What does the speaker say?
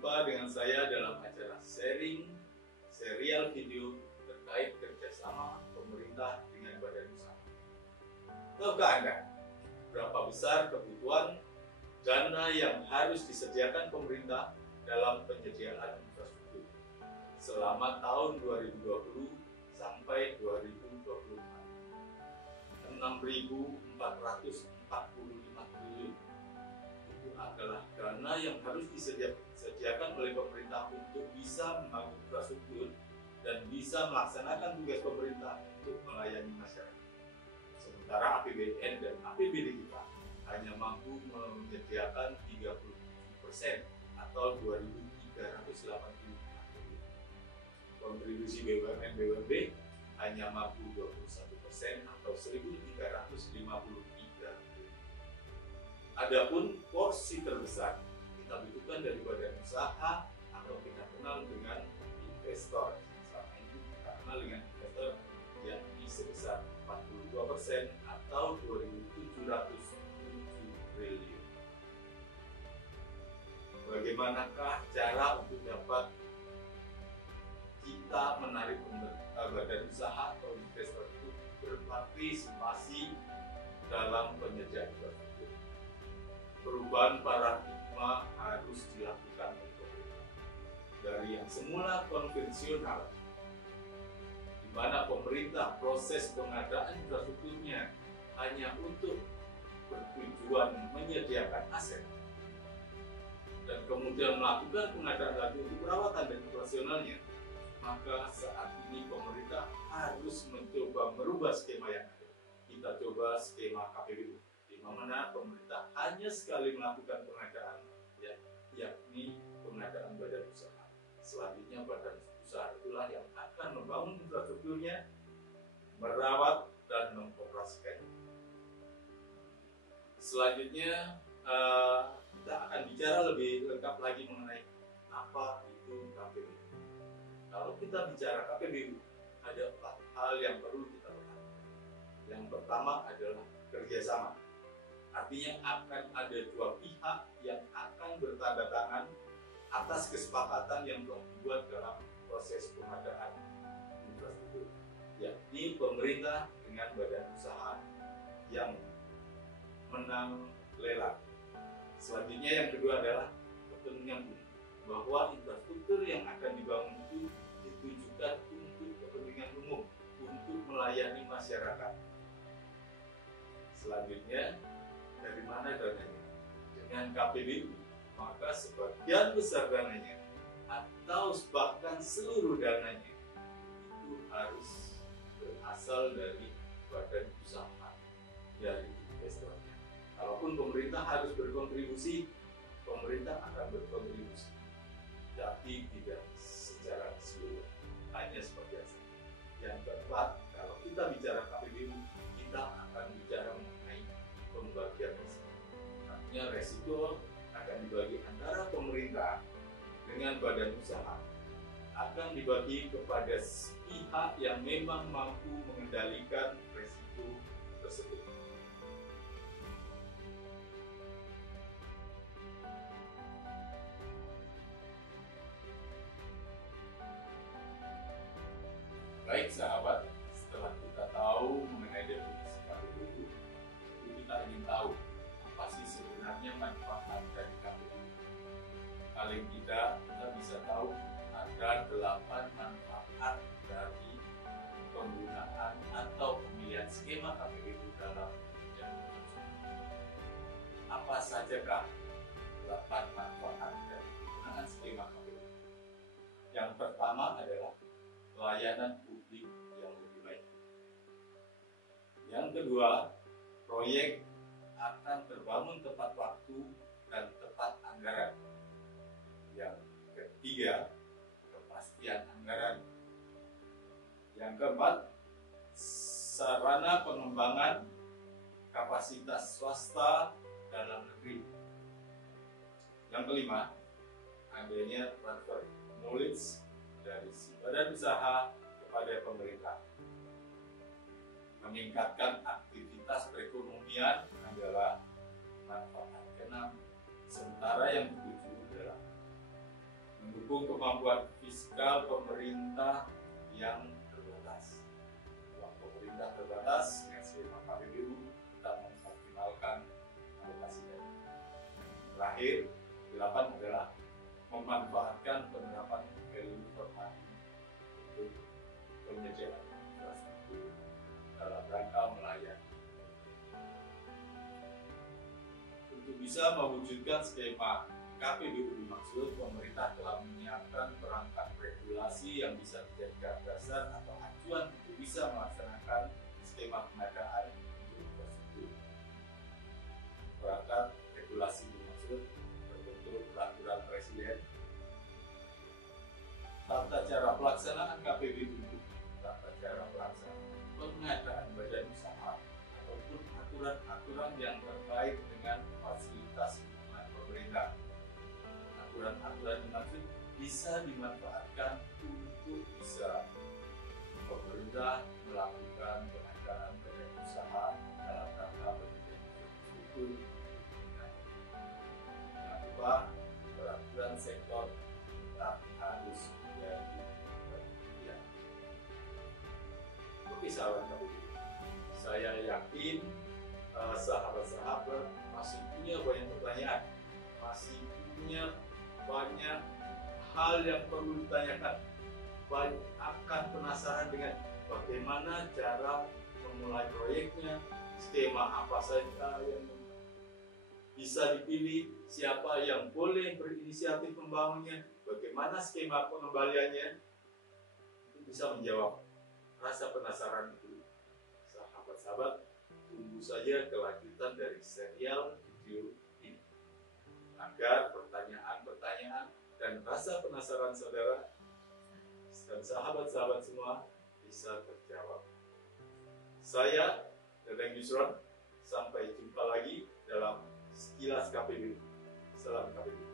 Jumpa dengan saya dalam acara sharing serial video terkait kerjasama pemerintah dengan badan usaha. Tahukah Anda berapa besar kebutuhan dana yang harus disediakan pemerintah dalam penyediaan infrastruktur selama tahun 2020 sampai 2024? 6.445 triliun itu adalah dana yang harus disediakan oleh pemerintah untuk bisa membangun infrastruktur dan bisa melaksanakan tugas pemerintah untuk melayani masyarakat. Sementara APBN dan APBD kita hanya mampu menyediakan 37% atau 2.385 triliun. Kontribusi BUMN-BUMD hanya mampu 21% atau 1.353 triliun. Adapun porsi terbesar kita butuhkan dari badan usaha atau kita kenal dengan investor. Selama ini kita kenal dengan investor yang sebesar 42% atau 2.707 triliun. Bagaimanakah cara untuk dapat kita menarik badan usaha atau investor itu berpartisipasi dalam penyediaan infrastruktur? Perubahan paradigma harus dilakukan oleh pemerintah dari yang semula konvensional, di mana pemerintah proses pengadaan infrastrukturnya hanya untuk bertujuan menyediakan aset dan kemudian melakukan pengadaan lagi untuk perawatan dan operasionalnya. Maka saat ini pemerintah harus mencoba merubah skema yang ada. Kita coba skema KPBU, di mana pemerintah hanya sekali melakukan pengadaan, yakni pengadaan badan usaha. Selanjutnya badan usaha itulah yang akan membangun infrastrukturnya, merawat dan mengoperasikannya. Selanjutnya kita akan bicara lebih lengkap lagi mengenai apa itu KPBU. Kalau kita bicara KPBU, ada 4 hal yang perlu kita perhatikan. Yang pertama adalah kerjasama. Artinya akan ada 2 pihak yang akan bertanda tangan atas kesepakatan yang telah dibuat dalam proses pengadaan infrastruktur, yakni pemerintah dengan badan usaha yang menang lelang. Selanjutnya yang kedua adalah kepentingan umum, bahwa infrastruktur yang akan dibangun itu ditujukan untuk kepentingan umum, untuk melayani masyarakat. Selanjutnya, dari mana dananya? Dengan KPBU, maka sebagian besar dananya atau bahkan seluruh dananya itu harus berasal dari badan usaha, dari investornya. Kalaupun pemerintah harus berkontribusi, pemerintah akan berkontribusi, tapi tidak secara keseluruhan, hanya sebagian saja. Yang keempat, kalau kita bicara KPBU, kita akan bicara mengenai pembagian risiko. Artinya resiko akan dibagi antara pemerintah dengan badan usaha, akan dibagi kepada pihak yang memang mampu mengendalikan resiko tersebut. Baik sahabat, setelah kita tahu mengenai definisi KPBU, kita ingin tahu apa sih sebenarnya manfaat dari KPBU. Paling tidak kita bisa tahu ada 8 manfaat dari penggunaan atau pemilihan skema KPBU dalam penyediaan infrastruktur. Apa sajakah 8 manfaat dari penggunaan skema KPBU? Yang pertama adalah pelayanan publik yang lebih baik. Yang kedua, proyek akan terbangun tepat waktu dan tepat anggaran. Yang ketiga, kepastian anggaran. Yang keempat, sarana pengembangan kapasitas swasta dalam negeri. Yang kelima, adanya transfer knowledge dari si badan usaha kepada pemerintah. Meningkatkan aktivitas perekonomian adalah manfaat keenam. Sementara yang ketujuh adalah mendukung kemampuan fiskal pemerintah yang terbatas. Uang pemerintah terbatas, dengan skema KPBU kita mengoptimalkan alokasi dana. Terakhir, 8 adalah memanfaatkan penerapan value for money untuk penyediaan infrastruktur dalam rangka melayani. Untuk bisa mewujudkan skema KPBU dimaksud, pemerintah telah menyiapkan perangkat regulasi yang bisa dijadikan dasar atau acuan untuk bisa melaksanakan skema pengadaan untuk infrastruktur. Perangkat regulasi dimaksud berbentuk peraturan presiden, tata cara pelaksanaan KPBU, tata cara pelaksanaan pengadaan badan usaha, ataupun aturan-aturan yang terkait dengan fasilitas lingkungan pemerintah. Aturan-aturan dimaksud bisa dimanfaatkan untuk bisa pemerintah melakukan pengadaan badan usaha dalam rangka pendidikan infrastruktur. Jangan lupa peraturan sektor tetap harus menjadi perhatian. Oke sahabat KPBU, saya yakin sahabat-sahabat masih punya banyak pertanyaan, masih punya banyak hal yang perlu ditanyakan, akan penasaran dengan bagaimana cara memulai proyeknya, skema apa saja yang bisa dipilih, siapa yang boleh berinisiatif membangunnya, bagaimana skema pengembaliannya. Itu bisa menjawab rasa penasaran itu. Sahabat-sahabat, tunggu saja kelanjutan dari serial video ini agar pertanyaan-pertanyaan dan rasa penasaran saudara dan sahabat-sahabat semua bisa terjawab. Saya Dedeng Yusron, sampai jumpa lagi dalam Sekilas KPBU. Salam KPBU.